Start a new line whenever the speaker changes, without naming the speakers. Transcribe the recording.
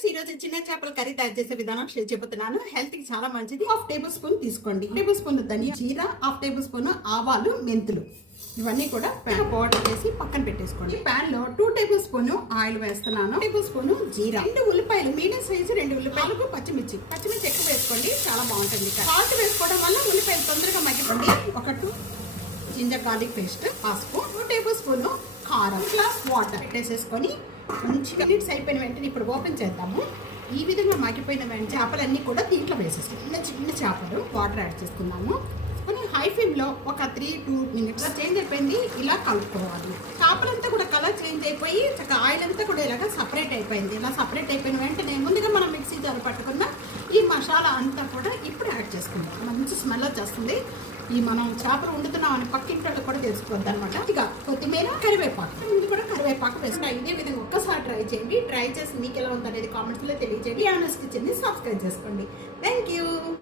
Friends ఈ రోజు చిన్న చేపల కర్రీ తయారు చేసే విధానం షేర్ చెబుతున్నాను హెల్త్కి చాలా మంచిది. హాఫ్ టేబుల్ స్పూన్ తీసుకోండి. టేబుల్ స్పూన్ ధనియా జీరా హాఫ్ టేబుల్ స్పూన్ ఆవాలు మెంతులు. ఇవన్నీ కూడా ప్యాన్ పౌడర్ వేసి పక్కన పెట్టేసుకోండి. ప్యాన్లో టూ టేబుల్ స్పూన్ ఆయిల్ వేస్తున్నాను. టేబుల్ స్పూన్ జీరా. రెండు ఉల్లిపాయలు మీడియం సైజు రెండు ఉల్లిపాయలు పచ్చిమిర్చి. పచ్చిమిర్చి ఎక్కువ వేసుకోండి చాలా బాగుంటుంది. సాల్ట్ వేసుకోవడం వల్ల ఉల్లిపాయలు తొందరగా మగ్గిపోండి. ఒక టూ జింజర్ గార్లిక్ పేస్ట్ పసుపు టూ టేబుల్ స్పూన్ కారం గ్లాస్ వాటర్ వేసేసుకొని మంచిగా మినిట్స్ అయిపోయిన వెంటనే ఇప్పుడు ఓపెన్ చేద్దాము. ఈ విధంగా మగ్గిపోయిన వెంటనే చేపలన్నీ కూడా దీంట్లో వేసేసుకుంటాం చిన్న చిన్న చేపలు వాటర్ యాడ్ చేసుకున్నాము కొన్ని హై ఫ్లేమ్లో ఒక త్రీ టూ మినిట్స్ చేంజ్ అయిపోయింది. ఇలా కలుపుకోవాలి. చేపలంతా కూడా కలర్ చేంజ్ అయిపోయి చక్కగా ఆయిల్ అంతా కూడా ఇలాగా సపరేట్ అయిపోయింది. ఇలా సపరేట్ అయిపోయిన వెంటనే ముందుగా మనం మిక్సీ జార్ పట్టుకున్న ఈ మసాలా అంతా కూడా ఇప్పుడు యాడ్ చేసుకుందాం. మంచి స్మెల్ వచ్చేస్తుంది. ఈ మనం చేపలు వండుతున్నాం అని పక్కింటి కూడా తెలుసుకోవద్దు అనమాట ఇక కొత్తిమీర కరివేపాకు. ముందు కూడా కరివేపాకు వేసుకున్నా ఇదే విధంగా ఒక్కసారి ట్రై చేయండి. ట్రై చేసి మీకు ఎలా ఉందనేది కామెంట్స్లో తెలియజేయండి. ఆనస్ కిచెన్ని సబ్స్క్రైబ్ చేసుకోండి.